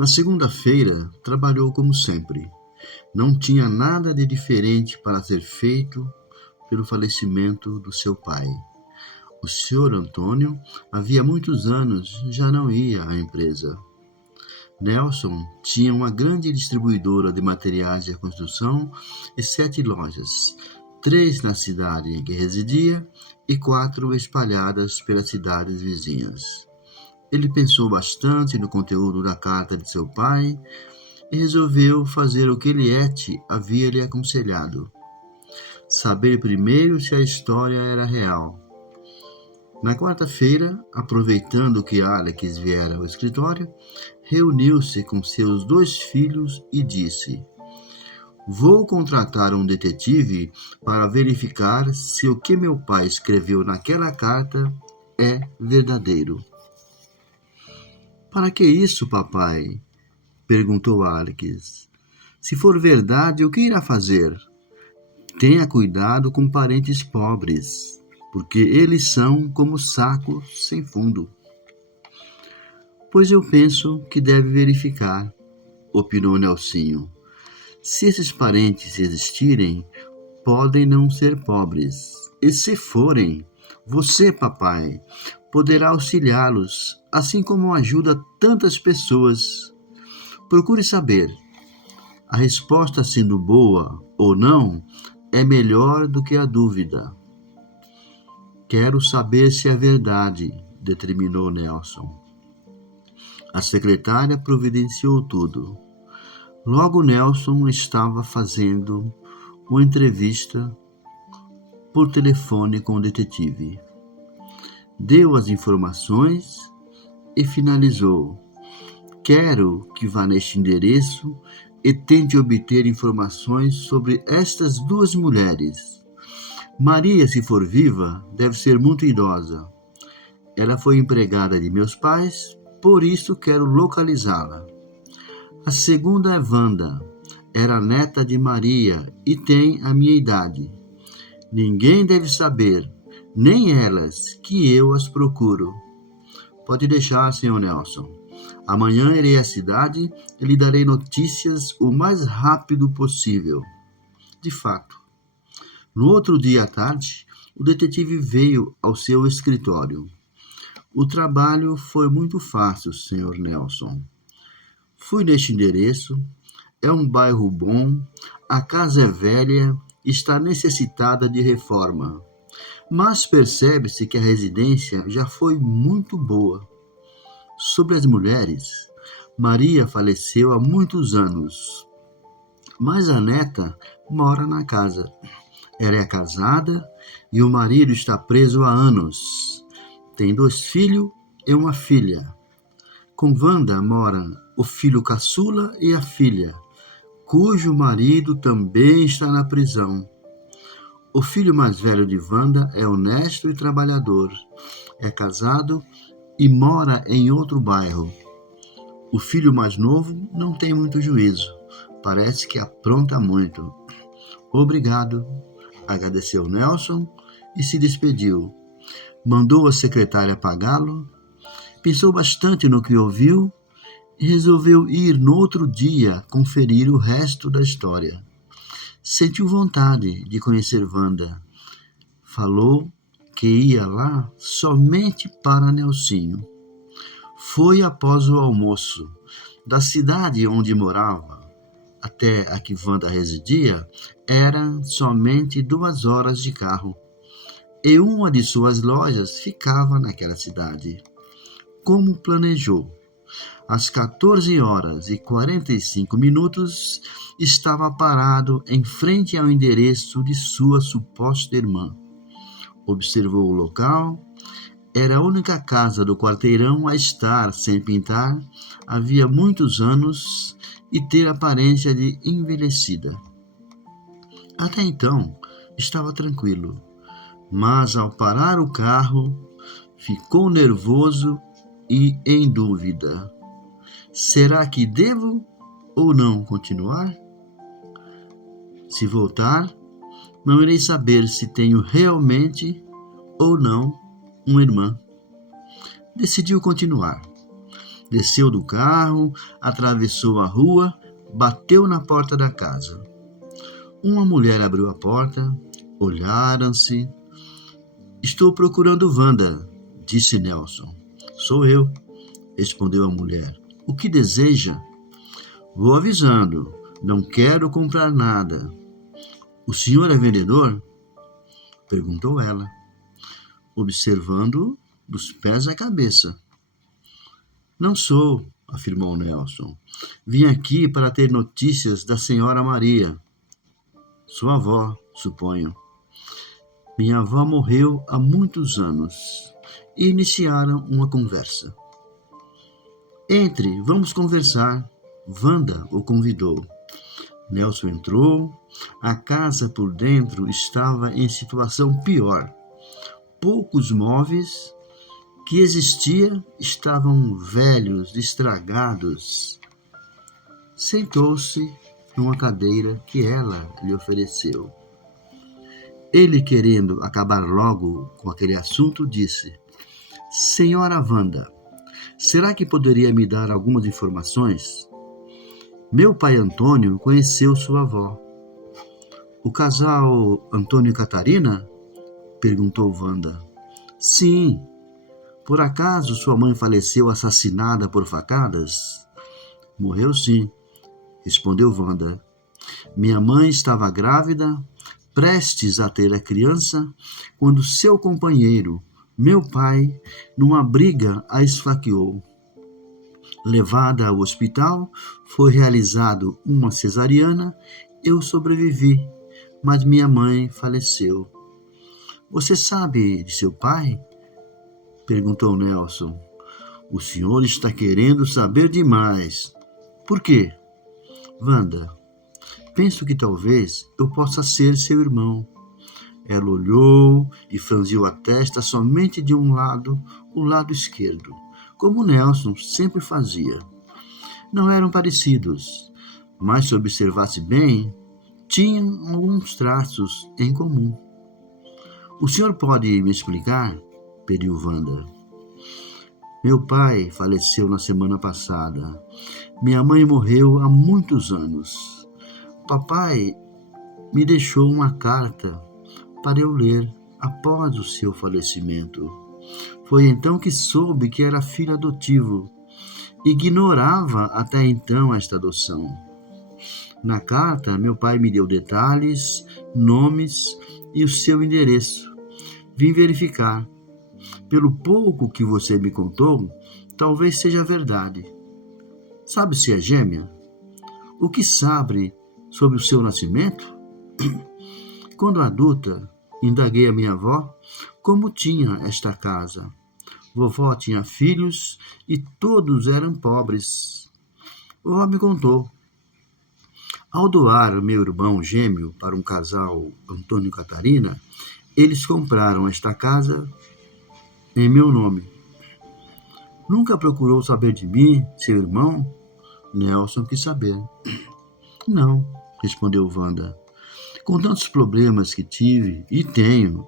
Na segunda-feira, trabalhou como sempre. Não tinha nada de diferente para ser feito pelo falecimento do seu pai. O Sr. Antônio havia muitos anos já não ia à empresa. Nelson tinha uma grande distribuidora de materiais de construção e 7 lojas, 3 na cidade em que residia e 4 espalhadas pelas cidades vizinhas. Ele pensou bastante no conteúdo da carta de seu pai e resolveu fazer o que Eliette havia lhe aconselhado: saber primeiro se a história era real. Na quarta-feira, aproveitando que Alex viera ao escritório, reuniu-se com seus 2 filhos e disse: vou contratar um detetive para verificar se o que meu pai escreveu naquela carta é verdadeiro. Para que isso, papai? Perguntou Alex. Se for verdade, o que irá fazer? Tenha cuidado com parentes pobres, porque eles são como sacos sem fundo. Pois eu penso que deve verificar, opinou Nelsinho. Se esses parentes existirem, podem não ser pobres. E se forem, você, papai, poderá auxiliá-los, assim como ajuda tantas pessoas. Procure saber. A resposta, sendo boa ou não, é melhor do que a dúvida. Quero saber se é verdade, determinou Nelson. A secretária providenciou tudo. Logo Nelson estava fazendo uma entrevista por telefone com o detetive. Deu as informações e finalizou: quero que vá neste endereço e tente obter informações sobre estas 2 mulheres. Maria, se for viva, deve ser muito idosa. Ela foi empregada de meus pais, por isso quero localizá-la. A segunda é Wanda. Era neta de Maria e tem a minha idade. Ninguém deve saber, nem elas, que eu as procuro. Pode deixar, Sr. Nelson. Amanhã irei à cidade e lhe darei notícias o mais rápido possível. De fato. No outro dia à tarde, o detetive veio ao seu escritório. O trabalho foi muito fácil, Sr. Nelson. Fui neste endereço. É um bairro bom, a casa é velha, está necessitada de reforma. Mas percebe-se que a residência já foi muito boa. Sobre as mulheres, Maria faleceu há muitos anos, mas a neta mora na casa. Ela é casada e o marido está preso há anos. Tem 2 filhos e uma filha. Com Wanda moram o filho caçula e a filha, cujo marido também está na prisão. O filho mais velho de Wanda é honesto e trabalhador. É casado e mora em outro bairro. O filho mais novo não tem muito juízo. Parece que apronta muito. Obrigado, agradeceu Nelson e se despediu. Mandou a secretária pagá-lo, pensou bastante no que ouviu e resolveu ir no outro dia conferir o resto da história. Sentiu vontade de conhecer Wanda. Falou que ia lá somente para Nelsinho. Foi após o almoço. Da cidade onde morava até a que Wanda residia, eram somente 2 horas de carro. E uma de suas lojas ficava naquela cidade. Como planejou, às 14h45, estava parado em frente ao endereço de sua suposta irmã. Observou o local. Era a única casa do quarteirão a estar sem pintar havia muitos anos e ter aparência de envelhecida. Até então, estava tranquilo, mas ao parar o carro, ficou nervoso e em dúvida. Será que devo ou não continuar? Se voltar, não irei saber se tenho realmente ou não uma irmã. Decidiu continuar. Desceu do carro, atravessou a rua, bateu na porta da casa. Uma mulher abriu a porta, olharam-se. Estou procurando Wanda, disse Nelson. Sou eu, respondeu a mulher. O que deseja? Vou avisando, não quero comprar nada. O senhor é vendedor? Perguntou ela, observando dos pés à cabeça. Não sou, afirmou Nelson. Vim aqui para ter notícias da senhora Maria. Sua avó, suponho. Minha avó morreu há muitos anos e iniciaram uma conversa. Entre, vamos conversar. Wanda o convidou. Nelson entrou. A casa por dentro estava em situação pior. Poucos móveis que existiam estavam velhos, estragados. Sentou-se numa cadeira que ela lhe ofereceu. Ele, querendo acabar logo com aquele assunto, disse: Senhora Wanda, será que poderia me dar algumas informações? Meu pai Antônio conheceu sua avó. O casal Antônio e Catarina? Perguntou Wanda. Sim. Por acaso sua mãe faleceu assassinada por facadas? Morreu sim, respondeu Wanda. Minha mãe estava grávida, prestes a ter a criança, quando seu companheiro, meu pai, numa briga, a esfaqueou. Levada ao hospital, foi realizado uma cesariana, eu sobrevivi, mas minha mãe faleceu. Você sabe de seu pai? Perguntou Nelson. O senhor está querendo saber demais. Por quê? Wanda, penso que talvez eu possa ser seu irmão. Ela olhou e franziu a testa somente de um lado, o lado esquerdo, como Nelson sempre fazia. Não eram parecidos, mas se observasse bem, tinham alguns traços em comum. O senhor pode me explicar? Pediu Wanda. Meu pai faleceu na semana passada. Minha mãe morreu há muitos anos. Papai me deixou uma carta para eu ler após o seu falecimento. Foi então que soube que era filho adotivo. Ignorava até então esta adoção. Na carta, meu pai me deu detalhes, nomes e o seu endereço. Vim verificar. Pelo pouco que você me contou, talvez seja verdade. Sabe se é gêmea? O que sabe sobre o seu nascimento? Quando adulta, indaguei a minha avó como tinha esta casa. Vovó tinha filhos e todos eram pobres. Vovó me contou. Ao doar meu irmão gêmeo para um casal Antônio e Catarina, eles compraram esta casa em meu nome. Nunca procurou saber de mim, seu irmão? Nelson quis saber. Não, respondeu Wanda. Com tantos problemas que tive e tenho,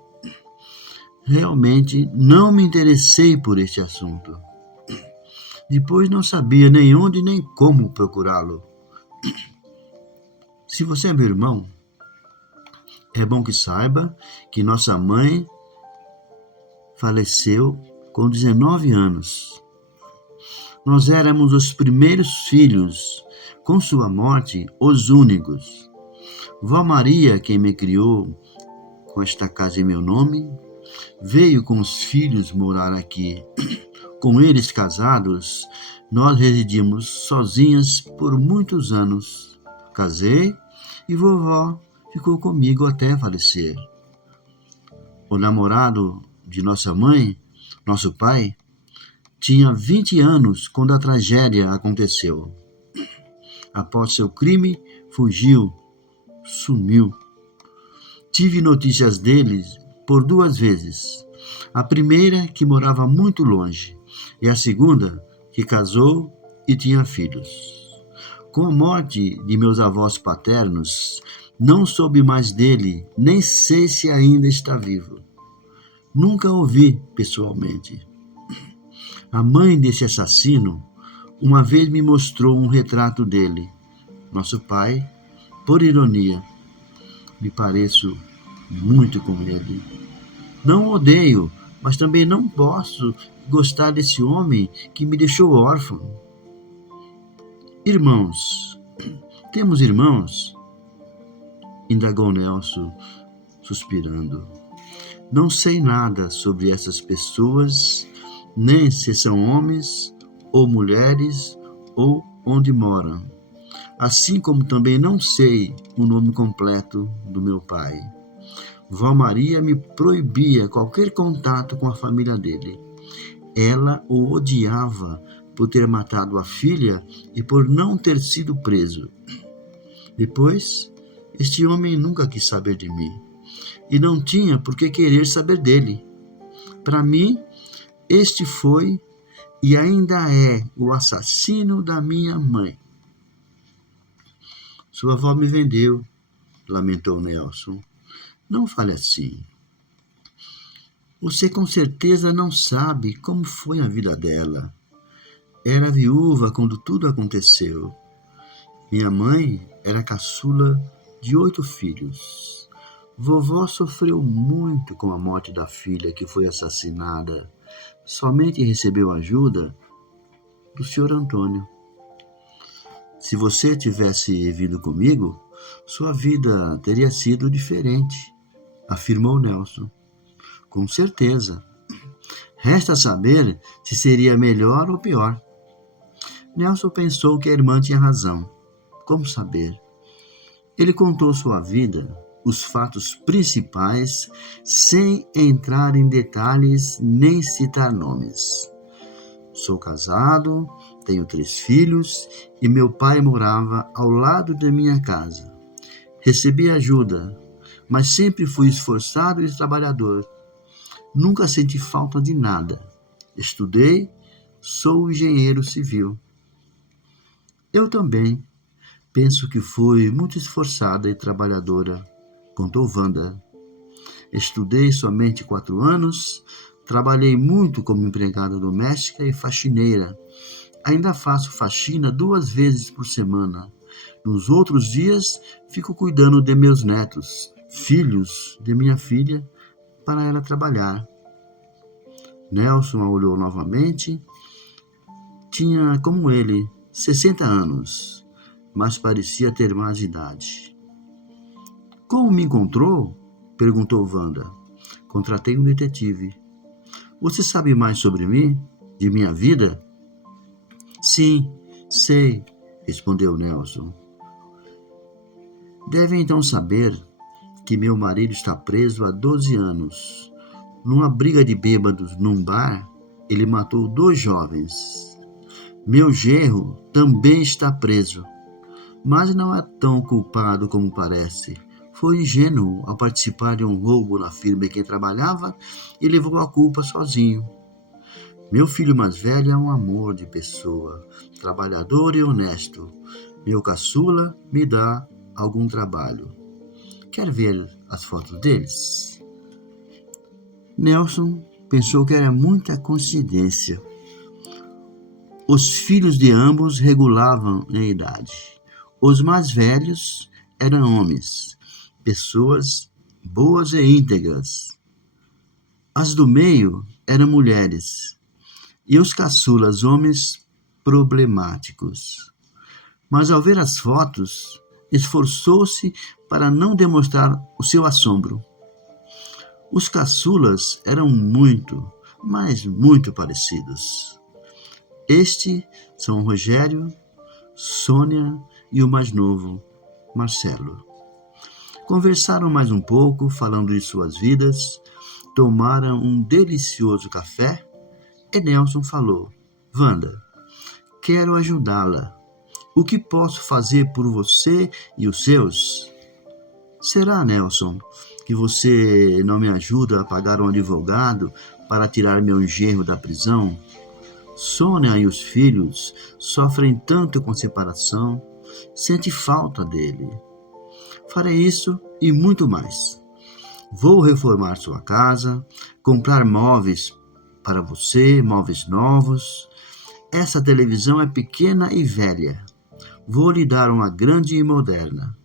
realmente não me interessei por este assunto. Depois não sabia nem onde nem como procurá-lo. Se você é meu irmão, é bom que saiba que nossa mãe faleceu com 19 anos. Nós éramos os primeiros filhos, com sua morte, os únicos. Vó Maria, quem me criou com esta casa em meu nome, veio com os filhos morar aqui. Com eles casados, nós residimos sozinhas por muitos anos. Casei e vovó ficou comigo até falecer. O namorado de nossa mãe, nosso pai, tinha 20 anos quando a tragédia aconteceu. Após seu crime, fugiu, sumiu. Tive notícias dele por 2 vezes. A primeira, que morava muito longe, e a segunda, que casou e tinha filhos. Com a morte de meus avós paternos, não soube mais dele, nem sei se ainda está vivo. Nunca o vi pessoalmente. A mãe desse assassino uma vez me mostrou um retrato dele, nosso pai, por ironia. Me pareço muito com ele. Não o odeio, mas também não posso gostar desse homem que me deixou órfão. Irmãos, temos irmãos? Indagou Nelson, suspirando. Não sei nada sobre essas pessoas, nem se são homens ou mulheres ou onde moram. Assim como também não sei o nome completo do meu pai. Vó Maria me proibia qualquer contato com a família dele. Ela o odiava por ter matado a filha e por não ter sido preso. Depois, este homem nunca quis saber de mim. E não tinha por que querer saber dele. Para mim, este foi e ainda é o assassino da minha mãe. Sua avó me vendeu, lamentou Nelson. Não fale assim. Você com certeza não sabe como foi a vida dela. Era viúva quando tudo aconteceu. Minha mãe era caçula de 8 filhos. Vovó sofreu muito com a morte da filha que foi assassinada. Somente recebeu ajuda do Sr. Antônio. Se você tivesse vindo comigo, sua vida teria sido diferente, afirmou Nelson. Com certeza. Resta saber se seria melhor ou pior. Nelson pensou que a irmã tinha razão. Como saber? Ele contou sua vida, os fatos principais, sem entrar em detalhes nem citar nomes. Sou casado, tenho 3 filhos e meu pai morava ao lado da minha casa. Recebi ajuda, mas sempre fui esforçado e trabalhador. Nunca senti falta de nada. Estudei, sou engenheiro civil. Eu também. Penso que fui muito esforçada e trabalhadora, contou Wanda. Estudei somente 4 anos, trabalhei muito como empregada doméstica e faxineira. Ainda faço faxina 2 vezes por semana. Nos outros dias, fico cuidando de meus netos, filhos de minha filha, para ela trabalhar. Nelson a olhou novamente. Tinha, como ele, 60 anos, mas parecia ter mais idade. Como me encontrou? Perguntou Wanda. Contratei um detetive. Você sabe mais sobre mim? De minha vida? Sim, sei, respondeu Nelson. Deve então saber que meu marido está preso há 12 anos. Numa briga de bêbados num bar, ele matou 2 jovens. Meu genro também está preso, mas não é tão culpado como parece. Foi ingênuo ao participar de um roubo na firma em que trabalhava e levou a culpa sozinho. Meu filho mais velho é um amor de pessoa, trabalhador e honesto. Meu caçula me dá algum trabalho. Quer ver as fotos deles? Nelson pensou que era muita coincidência. Os filhos de ambos regulavam em idade. Os mais velhos eram homens, pessoas boas e íntegras. As do meio eram mulheres, e os caçulas homens problemáticos. Mas ao ver as fotos, esforçou-se para não demonstrar o seu assombro. Os caçulas eram muito, mas muito parecidos. Estes são Rogério, Sônia e o mais novo, Marcelo. Conversaram mais um pouco, falando de suas vidas, tomaram um delicioso café e Nelson falou: Wanda, quero ajudá-la. O que posso fazer por você e os seus? Será, Nelson, que você não me ajuda a pagar um advogado para tirar meu genro da prisão? Sônia e os filhos sofrem tanto com a separação, sente falta dele. Farei isso e muito mais. Vou reformar sua casa, comprar móveis para você, móveis novos. Essa televisão é pequena e velha. Vou lhe dar uma grande e moderna.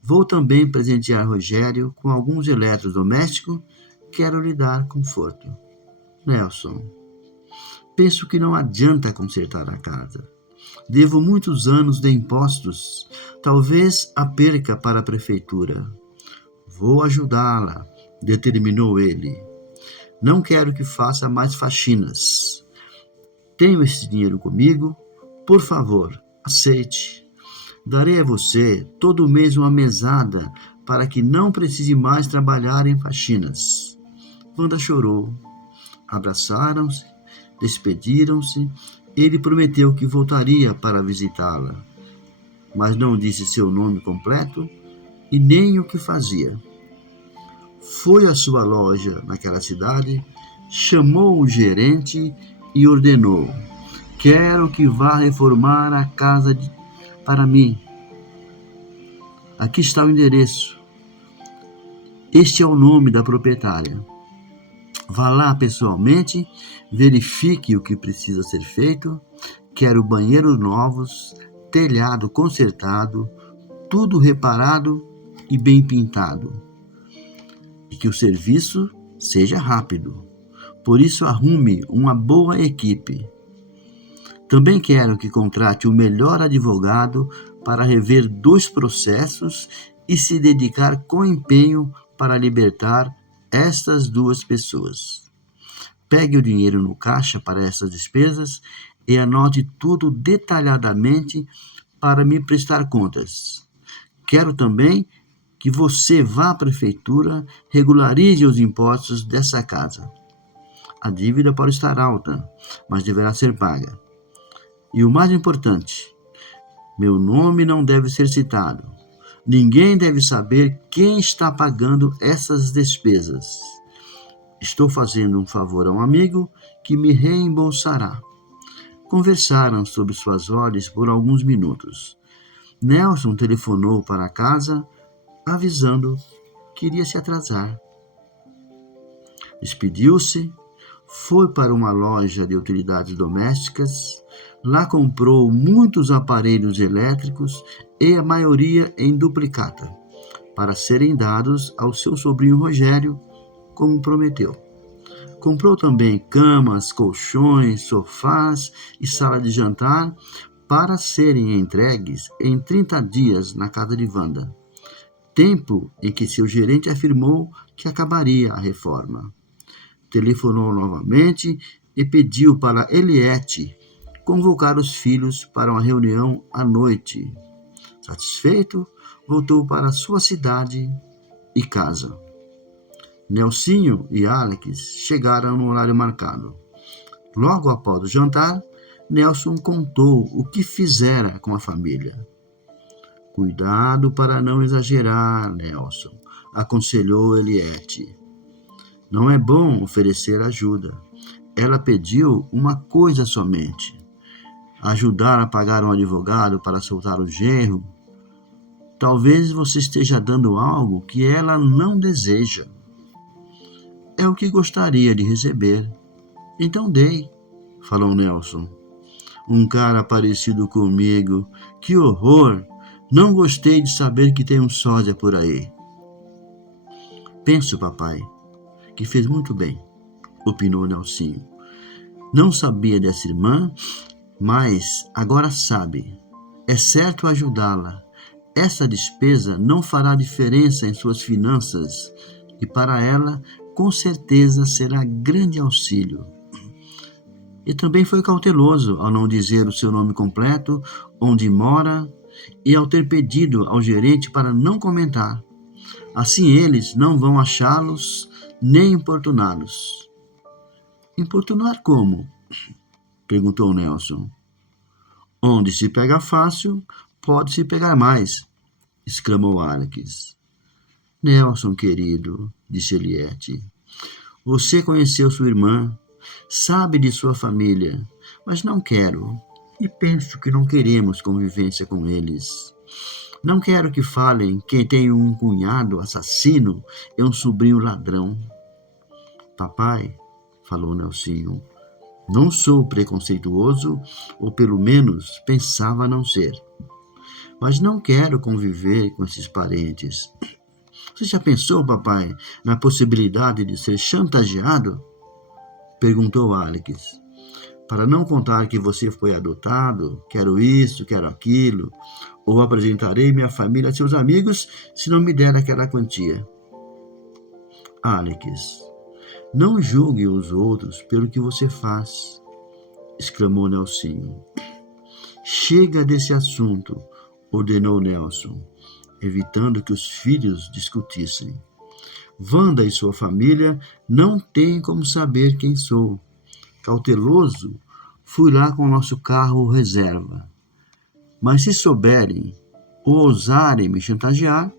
Vou também presentear Rogério com alguns eletrodomésticos. Quero lhe dar conforto. Nelson, penso que não adianta consertar a casa. Devo muitos anos de impostos. Talvez a perca para a prefeitura. Vou ajudá-la, determinou ele. Não quero que faça mais faxinas. Tenho esse dinheiro comigo. Por favor, aceite. Darei a você todo mês uma mesada para que não precise mais trabalhar em faxinas. Wanda chorou. Abraçaram-se, despediram-se. Ele prometeu que voltaria para visitá-la, mas não disse seu nome completo e nem o que fazia. Foi à sua loja naquela cidade, chamou o gerente e ordenou: quero que vá reformar a casa para mim. Aqui está o endereço. Este é o nome da proprietária. Vá lá pessoalmente, verifique o que precisa ser feito. Quero banheiros novos, telhado consertado, tudo reparado e bem pintado. E que o serviço seja rápido. Por isso arrume uma boa equipe. Também quero que contrate o melhor advogado para rever 2 processos e se dedicar com empenho para libertar estas 2 pessoas. Pegue o dinheiro no caixa para essas despesas e anote tudo detalhadamente para me prestar contas. Quero também que você vá à prefeitura, regularize os impostos dessa casa. A dívida pode estar alta, mas deverá ser paga. E o mais importante, meu nome não deve ser citado. Ninguém deve saber quem está pagando essas despesas. Estou fazendo um favor a um amigo que me reembolsará. Conversaram sobre suas ordens por alguns minutos. Nelson telefonou para casa, avisando que iria se atrasar. Despediu-se, foi para uma loja de utilidades domésticas. Lá comprou muitos aparelhos elétricos e a maioria em duplicata, para serem dados ao seu sobrinho Rogério, como prometeu. Comprou também camas, colchões, sofás e sala de jantar para serem entregues em 30 dias na casa de Wanda, tempo em que seu gerente afirmou que acabaria a reforma. Telefonou novamente e pediu para Eliette convocar os filhos para uma reunião à noite. Satisfeito, voltou para sua cidade e casa. Nelsinho e Alex chegaram no horário marcado. Logo após o jantar, Nelson contou o que fizera com a família. Cuidado para não exagerar, Nelson, aconselhou Eliette. Não é bom oferecer ajuda. Ela pediu uma coisa somente: ajudar a pagar um advogado para soltar o genro. Talvez você esteja dando algo que ela não deseja. É o que gostaria de receber. Então dei, falou Nelson. Um cara parecido comigo. Que horror! Não gostei de saber que tem um sósia por aí. Penso, papai, que fez muito bem, opinou Nelsinho. Não sabia dessa irmã, mas agora sabe. É certo ajudá-la. Essa despesa não fará diferença em suas finanças e para ela, com certeza, será grande auxílio. E também foi cauteloso ao não dizer o seu nome completo, onde mora e ao ter pedido ao gerente para não comentar. Assim eles não vão achá-los nem importuná-los. Importunar como? Perguntou Nelson. Onde se pega fácil, pode-se pegar mais, exclamou Alex. Nelson, querido, disse Eliette, você conheceu sua irmã, sabe de sua família, mas não quero, e penso que não queremos convivência com eles. Não quero que falem que tem um cunhado assassino e um sobrinho ladrão. Papai, falou Nelsinho, Não sou preconceituoso, ou pelo menos pensava não ser. Mas não quero conviver com esses parentes. Você já pensou, papai, na possibilidade de ser chantageado? Perguntou Alex. Para não contar que você foi adotado, quero isso, quero aquilo, ou apresentarei minha família a seus amigos se não me der aquela quantia. Alex, não julgue os outros pelo que você faz, exclamou Nelsinho. Chega desse assunto, ordenou Nelson, evitando que os filhos discutissem. Wanda e sua família não têm como saber quem sou. Cauteloso, fui lá com o nosso carro reserva. Mas se souberem ou ousarem me chantagear,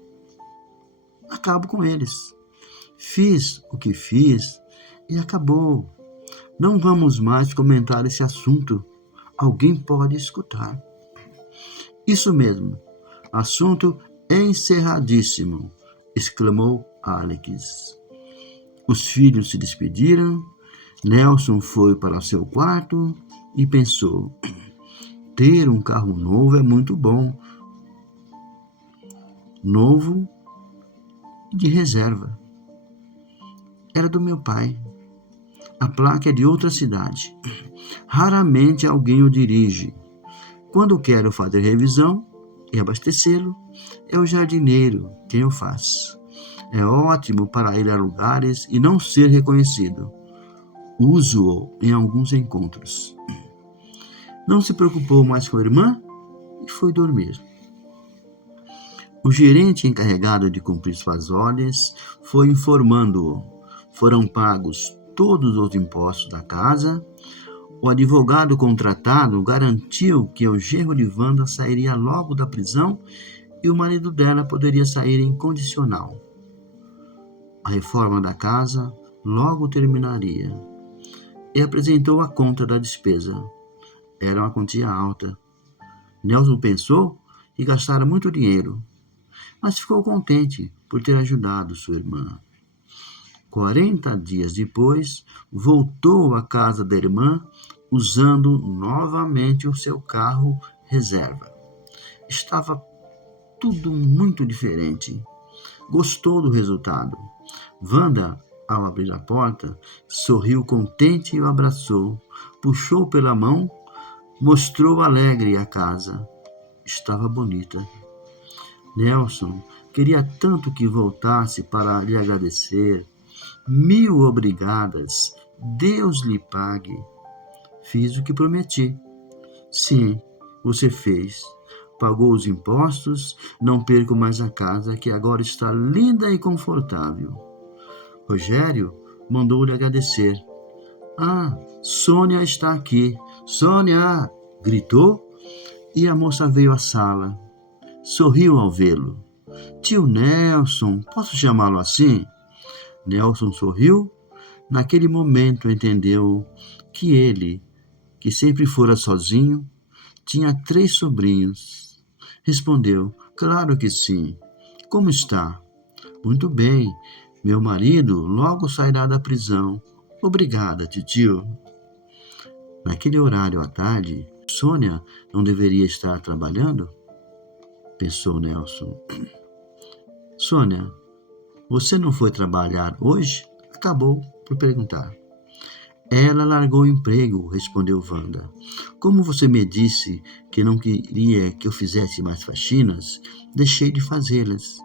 acabo com eles. Fiz o que fiz e acabou. Não vamos mais comentar esse assunto. Alguém pode escutar. Isso mesmo. Assunto encerradíssimo, exclamou Alex. Os filhos se despediram. Nelson foi para seu quarto e pensou: ter um carro novo é muito bom. Novo e de reserva. Era do meu pai. A placa é de outra cidade. Raramente alguém o dirige. Quando quero fazer revisão e abastecê-lo, é o jardineiro quem o faz. É ótimo para ir a lugares e não ser reconhecido. Uso-o em alguns encontros. Não se preocupou mais com a irmã e foi dormir. O gerente encarregado de cumprir suas ordens foi informando-o. Foram pagos todos os impostos da casa. O advogado contratado garantiu que o genro de Wanda sairia logo da prisão e o marido dela poderia sair em condicional. A reforma da casa logo terminaria. E apresentou a conta da despesa. Era uma quantia alta. Nelson pensou que gastara muito dinheiro, mas ficou contente por ter ajudado sua irmã. 40 dias depois, voltou à casa da irmã, usando novamente o seu carro reserva. Estava tudo muito diferente. Gostou do resultado. Wanda, ao abrir a porta, sorriu contente e o abraçou. Puxou pela mão, mostrou alegre a casa. Estava bonita. Nelson queria tanto que voltasse para lhe agradecer. 1000 obrigadas. Deus lhe pague. Fiz o que prometi. Sim, você fez. Pagou os impostos, não perco mais a casa, que agora está linda e confortável. Rogério mandou-lhe agradecer. Ah, Sônia está aqui. Sônia! Gritou e a moça veio à sala. Sorriu ao vê-lo. Tio Nelson, posso chamá-lo assim? Nelson sorriu. Naquele momento entendeu que ele, que sempre fora sozinho, tinha 3 sobrinhos. Respondeu: claro que sim. Como está? Muito bem. Meu marido logo sairá da prisão. Obrigada, titio. Naquele horário à tarde, Sônia não deveria estar trabalhando? Pensou Nelson. Sônia, você não foi trabalhar hoje? Acabou por perguntar. Ela largou o emprego, respondeu Wanda. Como você me disse que não queria que eu fizesse mais faxinas, deixei de fazê-las.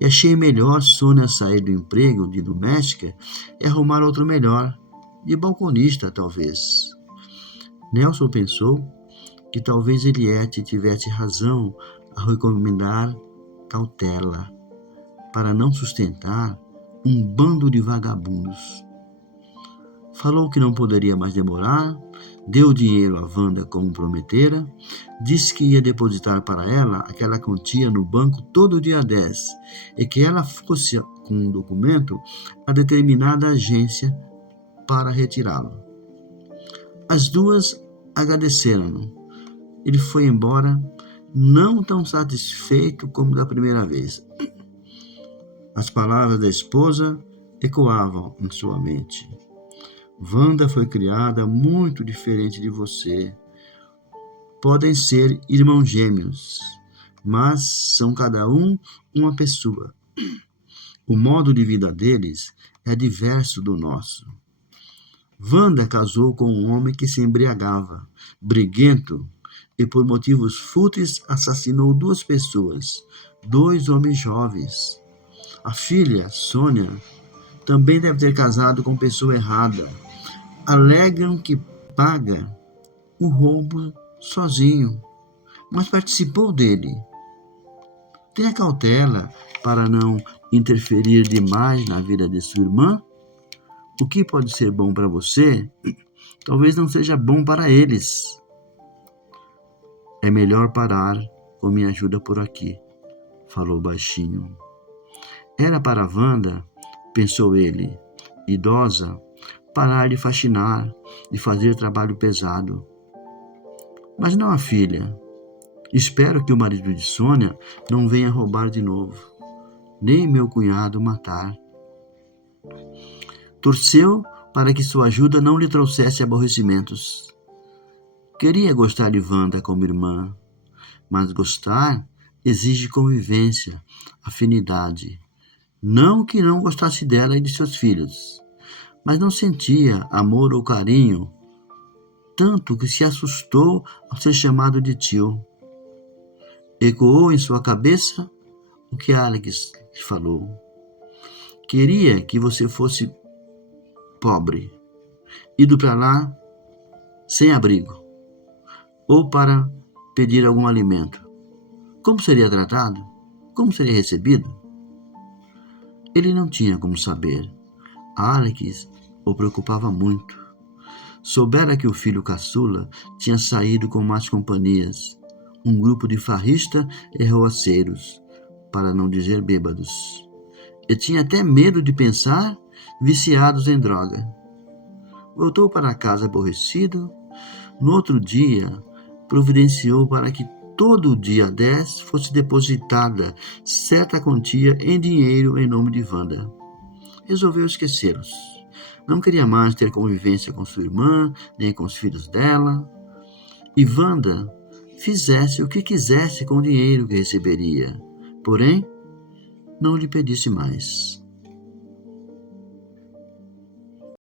E achei melhor Sônia sair do emprego de doméstica e arrumar outro melhor, de balconista, talvez. Nelson pensou que talvez Eliette tivesse razão ao recomendar cautela para não sustentar um bando de vagabundos. Falou que não poderia mais demorar, deu dinheiro a Wanda como prometera, disse que ia depositar para ela aquela quantia no banco todo dia 10 e que ela fosse com um documento a determinada agência para retirá-lo. As duas agradeceram-no. Ele foi embora, não tão satisfeito como da primeira vez. As palavras da esposa ecoavam em sua mente. Wanda foi criada muito diferente de você. Podem ser irmãos gêmeos, mas são cada um uma pessoa. O modo de vida deles é diverso do nosso. Wanda casou com um homem que se embriagava, briguento, e por motivos fúteis assassinou 2 pessoas, 2 homens jovens. A filha, Sônia, também deve ter casado com pessoa errada. Alegam que paga o roubo sozinho, mas participou dele. Tenha cautela para não interferir demais na vida de sua irmã. O que pode ser bom para você, talvez não seja bom para eles. É melhor parar com minha ajuda por aqui, falou baixinho. Era para Wanda, pensou ele, idosa, parar de faxinar, de fazer trabalho pesado. Mas não a filha. Espero que o marido de Sônia não venha roubar de novo, nem meu cunhado matar. Torceu para que sua ajuda não lhe trouxesse aborrecimentos. Queria gostar de Wanda como irmã, mas gostar exige convivência, afinidade. Não que não gostasse dela e de seus filhos, mas não sentia amor ou carinho, tanto que se assustou ao ser chamado de tio. Ecoou em sua cabeça o que Alex lhe falou. Queria que você fosse pobre, ido para lá sem abrigo, ou para pedir algum alimento. Como seria tratado? Como seria recebido? Ele não tinha como saber. Alex o preocupava muito. Soubera que o filho caçula tinha saído com más companhias, um grupo de farristas e roaceiros, para não dizer bêbados. E tinha até medo de pensar viciados em droga. Voltou para casa aborrecido. No outro dia, providenciou para que todo dia 10 fosse depositada certa quantia em dinheiro em nome de Wanda. Resolveu esquecê-los. Não queria mais ter convivência com sua irmã, nem com os filhos dela. E Wanda fizesse o que quisesse com o dinheiro que receberia. Porém, não lhe pedisse mais.